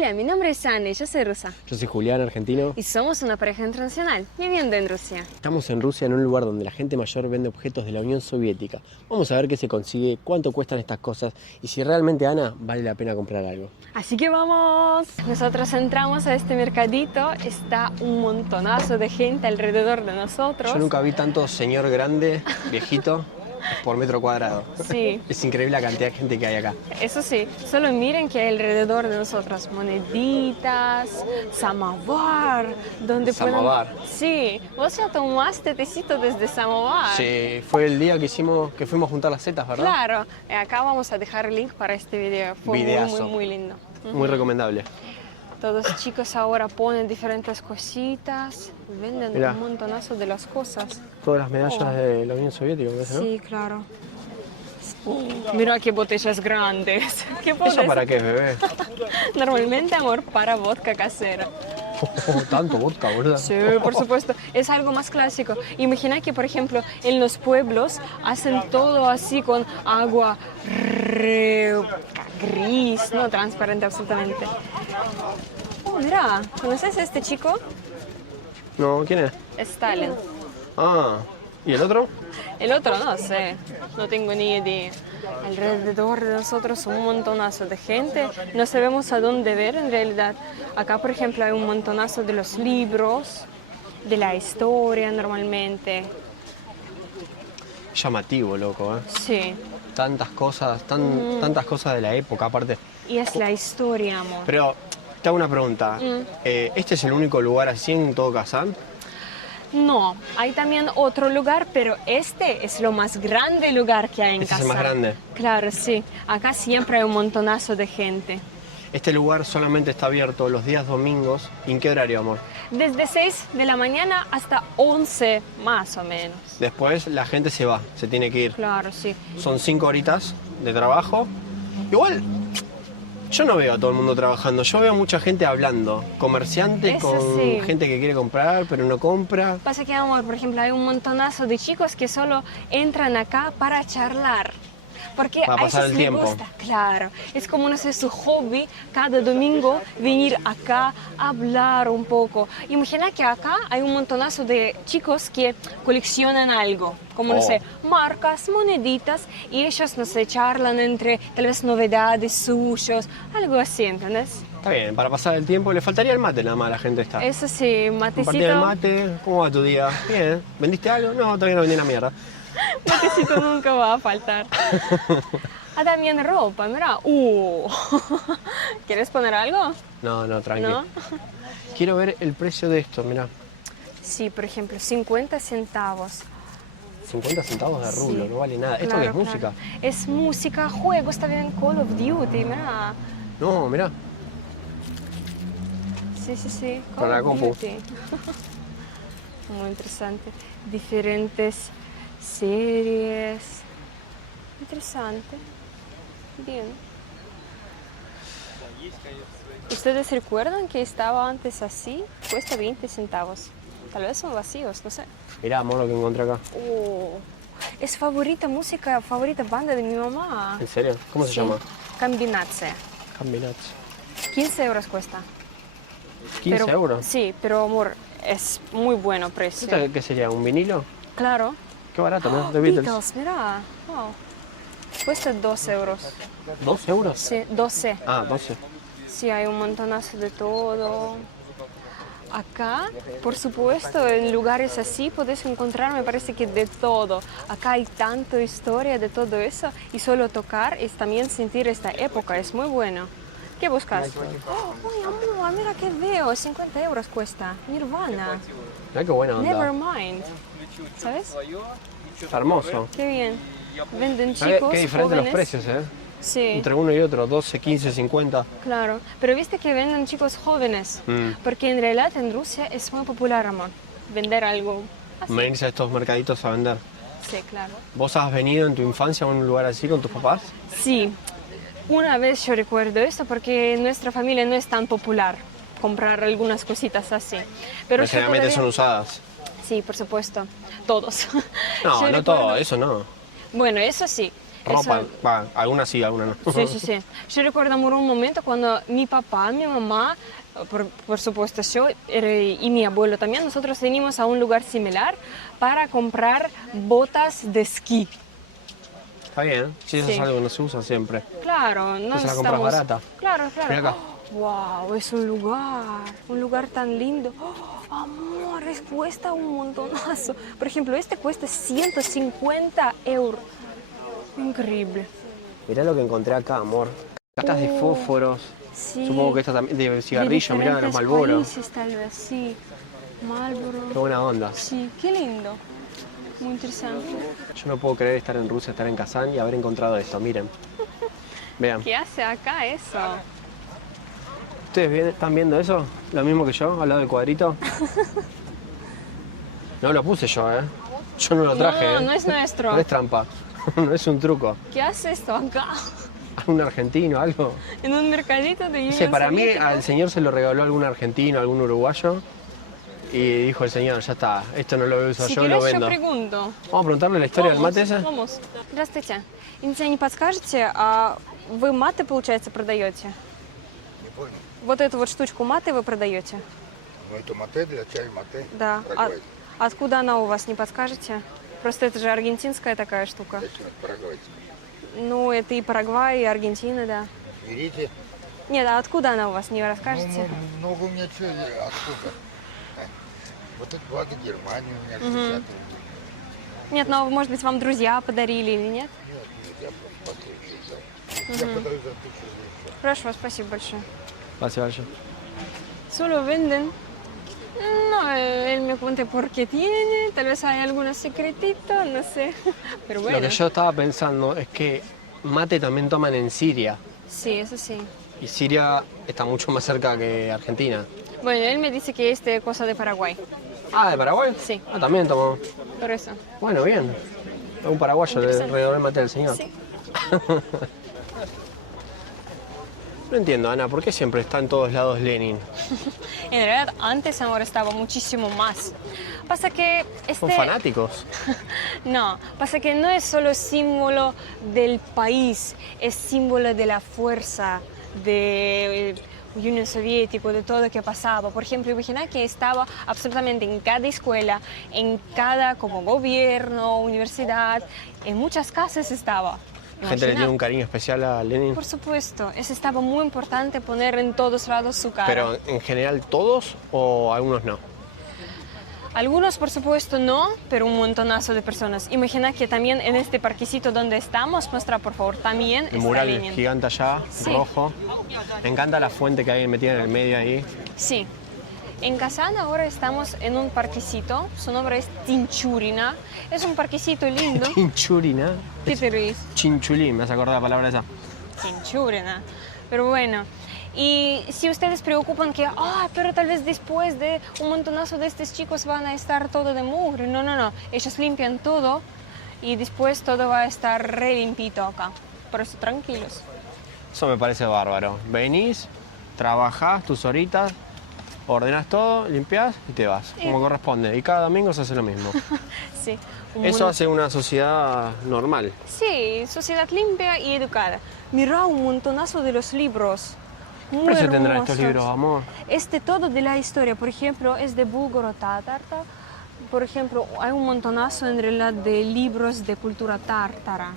Hola, mi nombre es Anne, yo soy rusa. Yo soy Julián, argentino. Y somos una pareja internacional, viviendo en Rusia. Estamos en Rusia, en un lugar donde la gente mayor vende objetos de la Unión Soviética. Vamos a ver qué se consigue, cuánto cuestan estas cosas y si realmente, Ana, vale la pena comprar algo. Así que vamos. Nosotros entramos a este mercadito, está un montonazo de gente alrededor de nosotros. Yo nunca vi tanto señor grande, viejito, por metro cuadrado. Sí. Es increíble la cantidad de gente que hay acá. Eso sí, solo miren que hay alrededor de nosotros moneditas, samovar, donde Samovar. Sí, vos ya tomaste tecito desde samovar. Sí, fue el día que fuimos a juntar las setas, ¿verdad? Claro, acá vamos a dejar el link para este video, fue Videazo. muy lindo. Muy recomendable. Todos los chicos ahora ponen diferentes cositas, venden Mirá. un montonazo de las cosas. Todas las medallas de la Unión Soviética, ¿no? Sí, claro. Mira qué botellas grandes. ¿Qué ¿Eso podés? para qué, bebé? Normalmente, amor, para vodka casera. Tanto vodka, boludo. Sí, por supuesto. Es algo más clásico. Imagina que, por ejemplo, en los pueblos hacen todo así con agua gris, no transparente absolutamente. Oh, mira, ¿conoces a este chico? No, ¿quién es? Stalin. Ah, ¿y el otro? El otro no sé, no tengo ni idea. Alrededor de nosotros un montonazo de gente, no sabemos a dónde ver en realidad. Acá, por ejemplo, hay un montonazo de los libros, de la historia normalmente. Llamativo, loco, ¿eh? Sí, Tantas cosas, tantas cosas de la época, aparte. y es la historia, amor. Pero te hago una pregunta. ¿Este es el único lugar así en todo Kazán? No, hay también otro lugar, pero este es lo más grande lugar que hay en Este es el Kazán. más grande. Claro, sí. Acá siempre hay un montonazo de gente. Este lugar solamente está abierto los días domingos. ¿Y en qué horario, amor? Desde 6 de la mañana hasta 11 más o menos. Después la gente se va, se tiene que ir. Claro, sí. Son 5 horitas de trabajo. Igual, yo no veo a todo el mundo trabajando. Yo veo mucha gente hablando. Comerciante Eso con sí. gente que quiere comprar, pero no compra. Pasa que, amor, por ejemplo, hay un montonazo de chicos que solo entran acá para charlar. Porque Para a pasar ellos el les tiempo. gusta, claro. Es como, no sé, su hobby cada domingo venir acá a hablar un poco. Imagina que acá hay un montonazo de chicos que coleccionan algo, como, no sé, marcas, moneditas, y ellos, no sé, charlan entre tal vez novedades suyos, algo así, ¿entendés? Está bien, para pasar el tiempo. Le faltaría el mate nada más a la gente esta. Eso sí, Compartir el matecito. mate. ¿Cómo va tu día? Bien. ¿Vendiste algo? No, todavía no vendí una mierda. Matecito nunca va a faltar. Ah, también ropa, mira. ¿Quieres poner algo? No, tranquilo. ¿No? Quiero ver el precio de esto, mirá. Sí, por ejemplo, 50 centavos. 50 centavos de rublo, Sí. no vale nada. ¿Esto qué es música? Es música, juegos, también Call of Duty, mira. No, mirá. Sí. Para Call la of compu. Duty. Muy interesante. Diferentes series. Interesante. Bien. ¿Ustedes recuerdan que estaba antes así? Cuesta 20 centavos. Tal vez son vacíos, no sé. Mirá, amor, lo que encontré acá. Es favorita música, favorita banda de mi mamá. ¿En serio? ¿Cómo se Sí. llama? Combinace. Combinats. 15 euros cuesta. 15 Pero- euros. Sí, pero amor, es muy bueno precio. ¿Esto qué sería? ¿Un vinilo? Claro. Qué barato, ¿no? De Beatles. Mira. Wow. Cuesta 2 euros. ¿2 euros? Sí, 12. Ah, 12. Sí, hay un montonazo de todo. Acá, por supuesto, en lugares así podés encontrar, me parece que de todo. Acá hay tanta historia de todo eso y solo tocar es también sentir esta época, es muy bueno. ¿Qué buscas? Uy, amor, mira qué veo, 50 euros cuesta. Nirvana, Mirá qué buena onda. Nevermind. ¿Sabes? Está hermoso. Qué bien. Venden Mirá chicos, qué diferentes los jóvenes. precios, ¿eh? Sí, Entre uno y otro, 12, 15, 50. claro. Pero viste que venden chicos jóvenes. Porque en realidad en Rusia es muy popular, amor, vender algo así. Venirse a estos mercaditos a vender. Sí, claro. ¿Vos has venido en tu infancia a un lugar así con tus papás? Sí, una vez yo recuerdo esto porque en nuestra familia no es tan popular comprar algunas cositas así. Pero yo Generalmente todavía- son usadas. Sí, por supuesto, todos. No, Yo no recuerdo- todo, eso no. Bueno, eso sí. ropa, Eso- va, algunas sí, algunas no. Sí, sí, sí. Yo recuerdo amor, un momento cuando mi papá, mi mamá, por supuesto yo y mi abuelo también, nosotros venimos a un lugar similar para comprar botas de esquí. Está bien, sí, eso Sí. es algo que no se usa siempre. Claro, no Entonces la compras necesitamos... barata. Claro, claro. Mira acá. Wow, es un lugar tan lindo. Oh, amor, cuesta un montonazo. Por ejemplo, este cuesta 150 euros. Increíble. Mirá lo que encontré acá, amor. Cajas de fósforos. Sí. Supongo que esta también de cigarrillo, de mirá, los diferentes Marlboro. países, tal vez, sí. Marlboro. Qué buena onda. Sí, qué lindo. Muy interesante. Yo no puedo creer estar en Rusia, estar en Kazán y haber encontrado esto, miren. Vean. ¿Qué hace acá eso? ¿Ustedes están viendo eso? Lo mismo que yo, al lado del cuadrito. No lo puse yo, ¿eh? Yo no lo traje, No, ¿eh? no es nuestro. No es trampa, no es un truco. ¿Qué hace esto acá? ¿Un argentino, algo? En un mercadito de No Unión sé, para mí Soviética. al señor se lo regaló algún argentino, algún uruguayo. Y dijo el señor, ya está, esto no lo voy a usar Si yo, lo querés, yo vendo. pregunto. Vamos a preguntarle la historia del mate ese. Vamos. Здравствуйте. Инициально не подскажете, а вы маты, получается, продаете? Не понял. Вот эту вот штучку маты вы продаете? Ну это мате для чая, мате. Да. Парагвай. Откуда она у вас, не подскажете? Просто это же аргентинская такая штука. Зачем это парагвайская? Ну, это и Парагвай, и Аргентина, да. Берите. Нет, а откуда она у вас, не Ну, расскажете? много у меня чего, откуда? Вот это благо Германии у меня 60 Нет, но, может быть, вам друзья подарили или нет? Нет, я просто послушал. Я подаю за 1000 рублей. Хорошо, спасибо большое. Vaya, vaya. Solo venden. No, él me cuenta por qué tiene, tal vez hay algunos secretitos, no sé. Pero bueno. Lo que yo estaba pensando es que mate también toman en Siria. Sí, eso sí. Y Siria está mucho más cerca que Argentina. Bueno, él me dice que es de cosa de Paraguay, Ah, ¿de Paraguay? Sí. Ah, también tomamos. por eso. Bueno, bien. Un paraguayo le Interesante. regaló el mate al señor. Sí. No entiendo, Ana, ¿por qué siempre está en todos lados Lenin? En realidad, antes ahora estaba muchísimo más. Pasa que Son fanáticos. No, pasa que no es solo símbolo del país, es símbolo de la fuerza de Unión Soviética, de todo lo que pasaba. Por ejemplo, imagina que estaba absolutamente en cada escuela, en cada como gobierno, universidad, en muchas casas estaba. La gente le Imagina. tiene un cariño especial a Lenin. Por supuesto, eso estaba muy importante poner en todos lados su cara. Pero en general todos o algunos no. Algunos, por supuesto, no, pero un montonazo de personas. Imagina que también en este parquecito donde estamos, muestra por favor, también El está mural Lenin. gigante allá, Sí. rojo. Me encanta la fuente que hay metida en el medio ahí. Sí. En Kazán ahora estamos en un parquecito, su nombre es Tinchurina. Es un parquecito lindo. Chinchurina. ¿Qué te reís? Chinchulín, me has acordado la palabra esa. Tinchurina. Pero bueno, y si ustedes preocupan que, pero tal vez después de un montonazo de estos chicos van a estar todo de mugre. No, no, no. Ellos limpian todo y después todo va a estar re limpito acá. Por eso tranquilos. Eso me parece bárbaro. Venís, trabajás tus horitas, ordenás todo, limpiás y te vas, como corresponde. Y cada domingo se hace lo mismo. Sí. Eso hace una sociedad normal. Sí, sociedad limpia y educada. Mira un montonazo de los libros. Muy ¿Qué precio tendrán hermosos. estos libros, amor? Este todo de la historia, por ejemplo, es de búlgaro-tártara. Por ejemplo, hay un montonazo en realidad de libros de cultura tártara.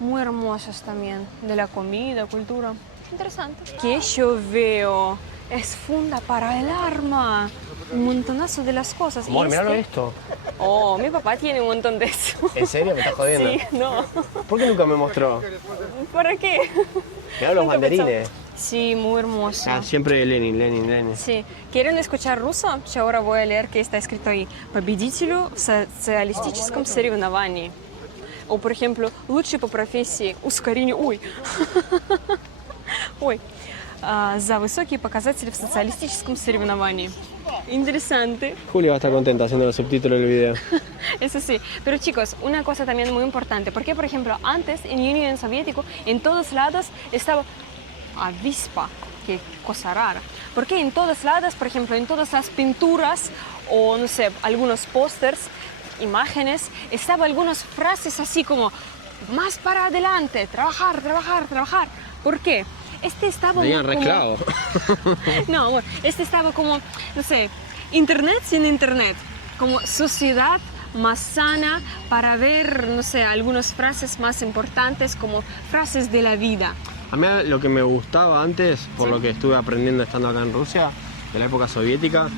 Muy hermosos también, de la comida, cultura. Interesante. ¿Qué yo veo? Es funda para el arma. Un montonazo de las cosas. Amor, Y miralo este- esto. Oh, mi papá tiene un montón de eso. ¿En serio? ¿Me estás jodiendo? Sí, no. ¿Por qué nunca me mostró? ¿Para qué? Mirá los Nunca banderines. Sí, muy hermoso. Ah, siempre Lenin, Lenin, Lenin. Sí. ¿Quieren escuchar ruso? Yo ahora voy a leer qué está escrito ahí. Победителю в социалистическом соревновании. O, por ejemplo, лучший по профессии ускорение... Ой. Ой. За высокие показатели в социалистическом соревновании. Interesante. Julia va a estar contenta haciendo los subtítulos del video. Eso sí. Pero chicos, una cosa también muy importante. Porque, por ejemplo, antes en Unión Soviética, en todos lados estaba avispa. Qué cosa rara. Porque en todos lados, por ejemplo, en todas las pinturas o, no sé, algunos pósters, imágenes, estaban algunas frases así como más para adelante, trabajar, trabajar, trabajar. ¿Por qué? Este estaba Tenían como... resclavo. No, amor, este estaba como, no sé, internet sin internet, como sociedad más sana para ver, no sé, algunas frases más importantes como frases de la vida. A mí lo que me gustaba antes, por lo que estuve aprendiendo estando acá en Rusia, de la época soviética,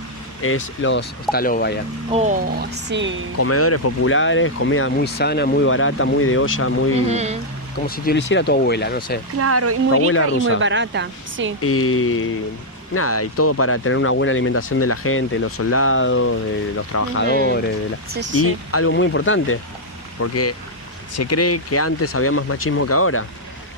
es los stalovaya. Oh, sí. Comedores populares, comida muy sana, muy barata, muy de olla, muy... Como si te lo hiciera tu abuela, no sé. Claro, y muy abuela rica y rusa. muy barata, sí. Y nada, y todo para tener una buena alimentación de la gente, de los soldados, de los trabajadores. Sí, Y sí. algo muy importante, porque se cree que antes había más machismo que ahora.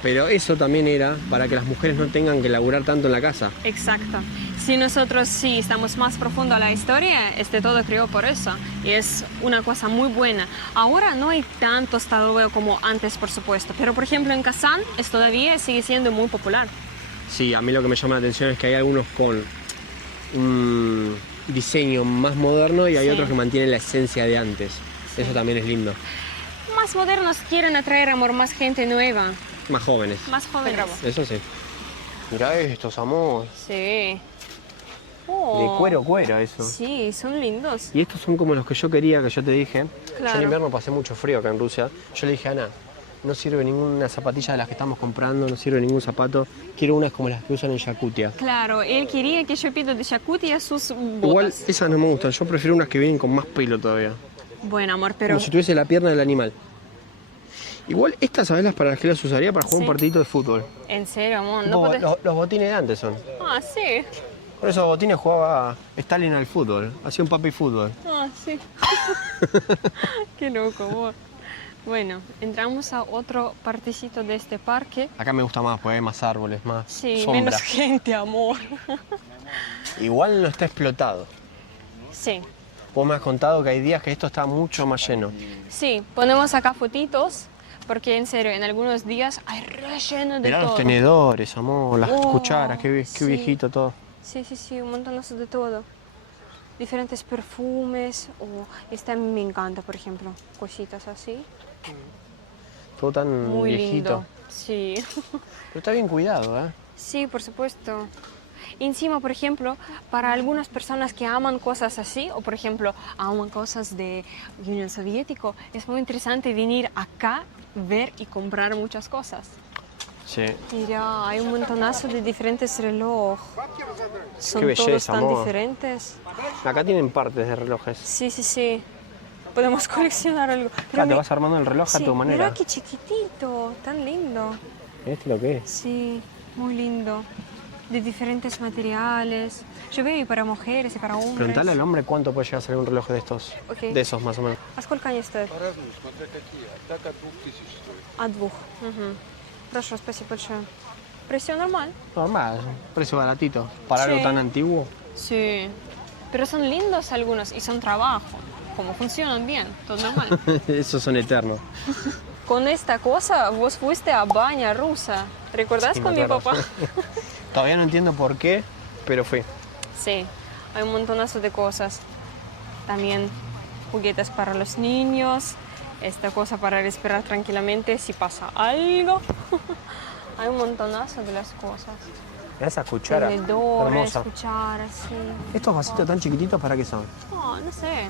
Pero eso también era para que las mujeres no tengan que laburar tanto en la casa. Exacto. Si nosotros sí estamos más profundo a la historia, todo creó por eso. Y es una cosa muy buena. Ahora no hay tanto estado como antes, por supuesto. Pero, por ejemplo, en Kazán todavía sigue siendo muy popular. Sí, a mí lo que me llama la atención es que hay algunos con un diseño más moderno y hay Sí. otros que mantienen la esencia de antes. Eso también es lindo. Más modernos quieren atraer, amor, más gente nueva, Más jóvenes. más jóvenes. Eso sí. Mirá estos, amor. Sí. De Oh, cuero eso. Sí, son lindos. Y estos son como los que yo quería, que yo te dije. Yo Claro. en invierno pasé mucho frío acá en Rusia. Yo le dije a Ana, no sirve ninguna zapatilla de las que estamos comprando, no sirve ningún zapato. Quiero unas como las que usan en Yakutia. Claro, él quería que yo pida de Yakutia sus botas. Igual esas no me gustan, yo prefiero unas que vienen con más pelo todavía. Bueno, amor, pero... Como si tuviese la pierna del animal. Igual estas, ¿sabes para las que las usaría? Para jugar Sí. un partidito de fútbol. En serio, amor, no Tipo, podés... los botines de antes son. Ah, sí. Con esos botines jugaba Stalin al fútbol. Hacía un papi fútbol. Ah, sí. Qué loco, amor. Bueno, entramos a otro partecito de este parque. Acá me gusta más, porque hay más árboles, más Sí, sombra. menos gente, amor. Igual no está explotado. Sí, Vos me has contado que hay días que esto está mucho más lleno. sí. Ponemos acá fotitos, porque en serio, en algunos días hay relleno de Mirá todo. los tenedores, amor, las Oh, cucharas, qué sí. viejito todo. Sí, sí, sí, un montonazo de todo. Diferentes perfumes. Oh, este a mí me encanta, por ejemplo. Cositas así. Todo tan Muy viejito. lindo. Sí. Pero está bien cuidado, ¿eh? Sí, por supuesto. Y encima, por ejemplo, para algunas personas que aman cosas así, o por ejemplo, aman cosas de Unión Soviético, es muy interesante venir acá, ver y comprar muchas cosas. Sí. Mira, hay un montonazo de diferentes relojes. Son Qué belleza, todos tan amor. diferentes. Acá tienen partes de relojes. Sí, sí, sí. Podemos coleccionar algo. Acá te vas armando el reloj a sí, tu manera. mira qué chiquitito, tan lindo. ¿Este lo que es? Sí, muy lindo. De diferentes materiales. Yo veo y para mujeres y para hombres. Preguntale al hombre cuánto puede llegar a salir un reloj de estos. Ok. De esos, más o menos. А сколько они стоят? По-разному, смотря какие. А так от 2000 стоит. От двух. Угу. Хорошо, спасибо большое. Precio normal. Normal, precio baratito. Para Sí. algo tan antiguo. Sí. Pero son lindos algunos y son trabajo. Como funcionan bien, todo normal. Esos son eternos. Con esta cosa vos fuiste a baña rusa. ¿Recordás Sí, con me mi acuerdo. papá? Todavía no entiendo por qué, pero fui. Sí, hay un montonazo de cosas. También juguetes para los niños. Esta cosa para respirar tranquilamente si pasa algo. Hay un montonazo de las cosas. Mirá esa cuchara. Tenedores, Hermosa. cucharas, sí. Estos vasitos tan chiquititos, ¿para qué son? No sé.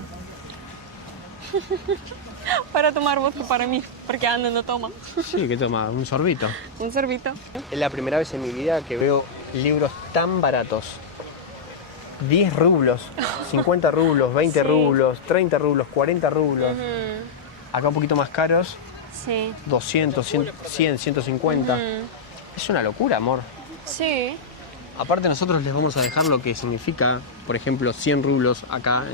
Para tomar vodka para mí, porque Ana no toma. Sí, que toma un sorbito. Un sorbito. Es la primera vez en mi vida que veo libros tan baratos. 10 rublos, 50 rublos, 20 Sí. rublos, 30 rublos, 40 rublos. Acá un poquito más caros, Sí. 200, 100, 150. Es una locura, amor. Sí. Aparte nosotros les vamos a dejar lo que significa, por ejemplo, 100 rublos acá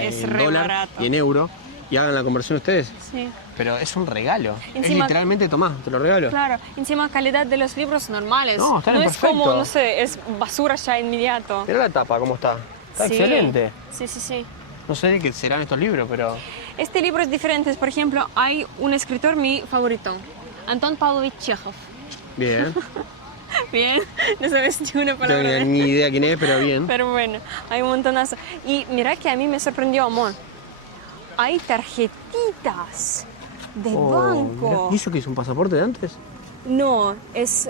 Es en re dólar barato. y en euro. Y hagan la conversión ustedes. Sí. Pero es un regalo. Es Encima- literalmente, tomá, te lo regalo. Claro, encima calidad de los libros normales. No, están no en es como, perfecto. no sé, es basura ya inmediato. Mirá la tapa, cómo está. Está Sí. excelente. Sí, sí, sí. No sé de qué serán estos libros, pero... Este libro es diferente. Por ejemplo, hay un escritor mi favorito, Anton Pavlovich Chekhov. Bien. Bien, no sabes ni una No palabra tengo de ni idea quién es, pero bien. Pero bueno, hay un montonazo. Y mira que a mí me sorprendió, amor. Hay tarjetitas de Oh, banco. mirá. ¿Y eso qué es un pasaporte de antes? No, es,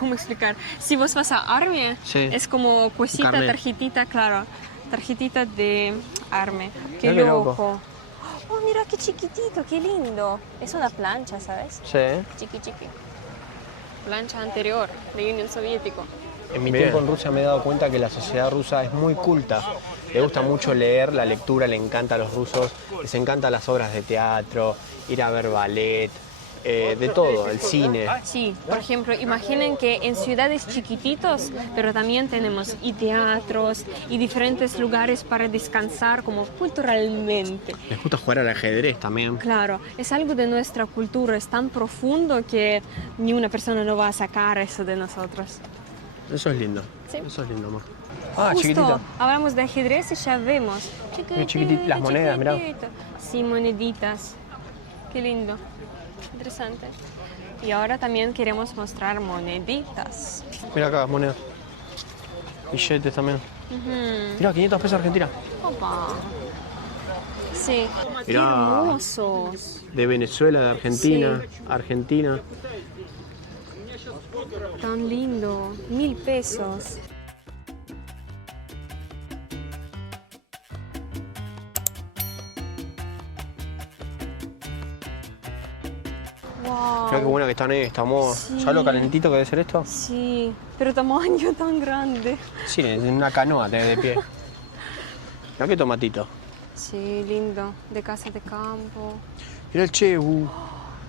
¿cómo explicar? Si vos vas a Arme, Sí. es como cosita, carnet. tarjetita, claro, tarjetita de Arme. Qué Mirá qué loco. loco. Oh, mira qué chiquitito, qué lindo. Es una plancha, ¿sabes? Sí. Chiqui. Plancha anterior de Unión Soviético. En mi tiempo en Rusia me he dado cuenta que la sociedad rusa es muy culta. Le gusta mucho leer, la lectura le encanta a los rusos. Les encantan las obras de teatro, ir a ver ballet, de todo, el cine. Sí, por ejemplo, imaginen que en ciudades chiquititos, pero también tenemos y teatros y diferentes lugares para descansar como culturalmente. Les gusta jugar al ajedrez también. Claro, es algo de nuestra cultura, es tan profundo que ni una persona no va a sacar eso de nosotros. Eso es lindo. Sí. Eso es lindo, amor. Ah, Justo, chiquitita. hablamos de ajedrez y ya vemos. Chiquitito, las monedas, mirá. chiquitito. Sí, moneditas. Qué lindo. Interesante. Y ahora también queremos mostrar moneditas. Mira acá, monedas. Billetes también. Mira, 500 pesos Argentina. Opa. Sí. Qué Mirá. hermosos. De Venezuela, de Argentina, Sí. Argentina. Tan lindo. 1000 pesos. Wow. Mira qué buena que están esta, amor. Sí. ¿Sabes lo calentito que debe ser esto? Sí, pero tamaño tan grande. Sí, en una canoa tenés de pie. Mira qué tomatito. Sí, lindo. De casa de campo. Mira el Chebu.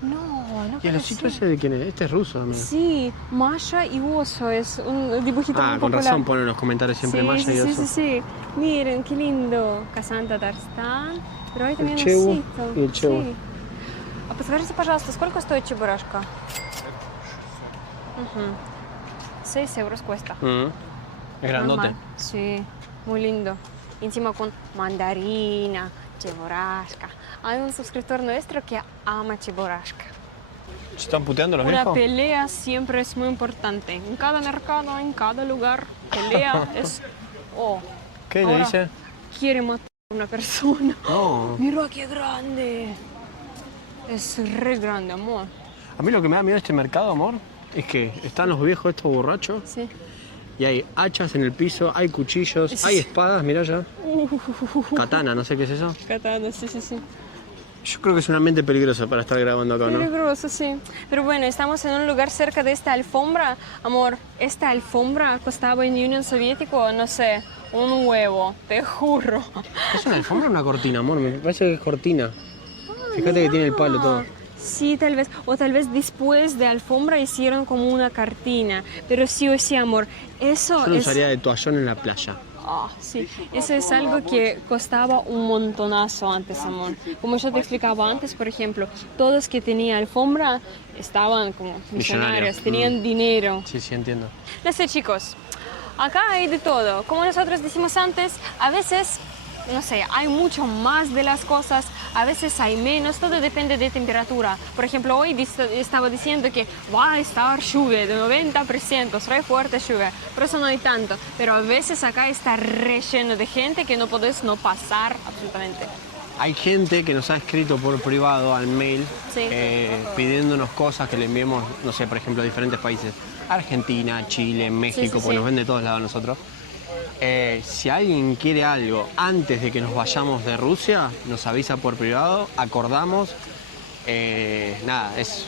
No, no ¿Y el parece. osito ese de quién es? Este es ruso, amigo. Sí, Masha y Oso es un dibujito muy Con popular. razón ponen en los comentarios siempre sí, Maya sí, y sí, oso. sí, sí. Miren, qué lindo. Kazán, Татарстан. Pero hay también Chebu osito. y el Chebu. Sí. А подскажите, пожалуйста, сколько стоит чебурашка? 6 euros cuesta. Es grandote. Normal. Sí, muy lindo. Y encima con mandarina, cheboraska. Hay un suscriptor nuestro que ama cheboraska. ¿Se están puteando los Una viejos? pelea siempre es muy importante. En cada mercado, en cada lugar, pelea es... Oh, ¿Qué le ahora dice? quiere matar a una persona. No. Mira qué grande. Es re grande, amor. A mí lo que me da miedo de este mercado, amor, es que están los viejos estos borrachos Sí. y hay hachas en el piso, hay cuchillos, Sí. hay espadas, mirá ya. Katana, no sé qué es eso. Katana, sí, sí, sí. Yo creo que es un ambiente peligroso para estar grabando acá, ¿no? Peligroso, sí. Pero bueno, estamos en un lugar cerca de esta alfombra. Amor, esta alfombra costaba en Unión Soviética, no sé, un huevo, te juro. ¿Es una alfombra o una cortina, amor? Me parece que es cortina. Fíjate que tiene el palo todo. Sí, tal vez. O tal vez después de alfombra hicieron como una cartina. Pero sí o sí, amor, eso Yo lo es... usaría de toallón en la playa. Ah, sí, eso es algo que costaba un montonazo antes, amor. Como yo te explicaba antes, por ejemplo, todos que tenían alfombra estaban como millonarios, Millonarios. tenían dinero. Sí, sí, entiendo. No sé, chicos, acá hay de todo. Como nosotros decimos antes, a veces, no sé, hay mucho más de las cosas, a veces hay menos, todo depende de temperatura. Por ejemplo, hoy estaba diciendo que va a estar lluvia de 90%, re fuerte lluvia, por eso no hay tanto. Pero a veces acá está re lleno de gente que no podés no pasar absolutamente. Hay gente que nos ha escrito por privado al mail Sí. pidiéndonos cosas que le enviemos, no sé, por ejemplo, a diferentes países. Argentina, Chile, México, sí, porque sí. nos ven de todos lados a nosotros. Si alguien quiere algo antes de que nos vayamos de Rusia, nos avisa por privado, acordamos. Nada, es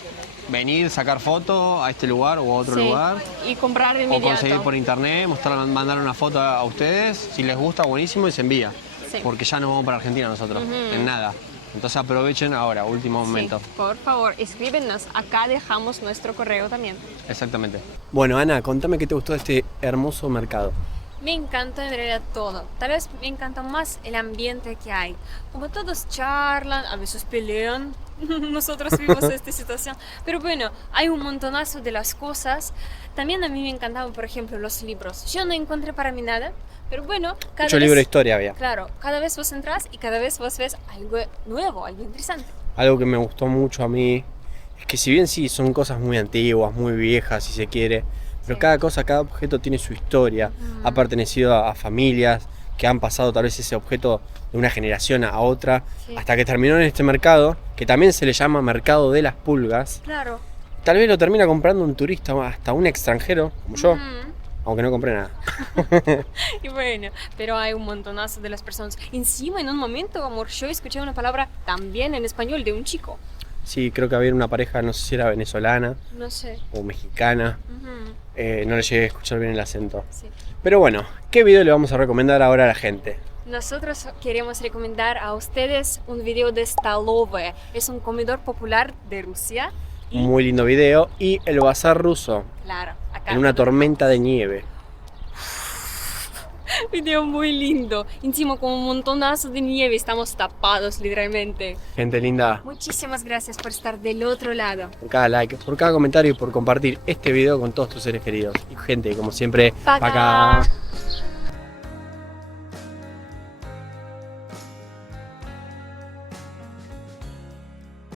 venir, sacar foto a este lugar o a otro Sí, lugar. y comprar de O inmediato. conseguir por internet, mandar una foto a ustedes. Si les gusta, buenísimo, y se envía. Sí. Porque ya nos vamos para Argentina nosotros, en nada. Entonces aprovechen ahora, último momento. Sí, por favor, escríbenos. Acá dejamos nuestro correo también. Exactamente. Bueno, Ana, contame qué te gustó de este hermoso mercado. Me encanta en realidad todo. Tal vez me encanta más el ambiente que hay. Como todos charlan, a veces pelean. Nosotros vimos esta situación. Pero bueno, hay un montonazo de las cosas. También a mí me encantaban, por ejemplo, los libros. Yo no encontré para mí nada. Pero bueno, cada Mucho vez... libro de historia había. Claro, cada vez vos entras y cada vez vos ves algo nuevo, algo interesante. Algo que me gustó mucho a mí es que si bien sí son cosas muy antiguas, muy viejas si se quiere, pero Sí. cada cosa, cada objeto tiene su historia, ha pertenecido a familias que han pasado tal vez ese objeto de una generación a otra, Sí. hasta que terminó en este mercado, que también se le llama mercado de las pulgas. Claro. Tal vez lo termina comprando un turista, hasta un extranjero, como yo, Ujú. aunque no compré nada. Y bueno, pero hay un montonazo de las personas. Encima, en un momento, amor, yo escuché una palabra también en español de un chico. Sí, creo que había una pareja, no sé si era venezolana No sé. o mexicana, Ujú. no le llegué a escuchar bien el acento. Sí. Pero bueno, ¿qué video le vamos a recomendar ahora a la gente? Nosotros queremos recomendar a ustedes un video de Stolove. Es un comedor popular de Rusia. Y, Muy lindo video. Y el bazar ruso, claro, acá. en una tormenta de nieve. Video muy lindo. Encima con un montonazo de nieve. Estamos tapados, literalmente. Gente linda, Muchísimas gracias por estar del otro lado. por cada like, por cada comentario y por compartir este video con todos tus seres queridos. Y gente, como siempre, Пока. acá.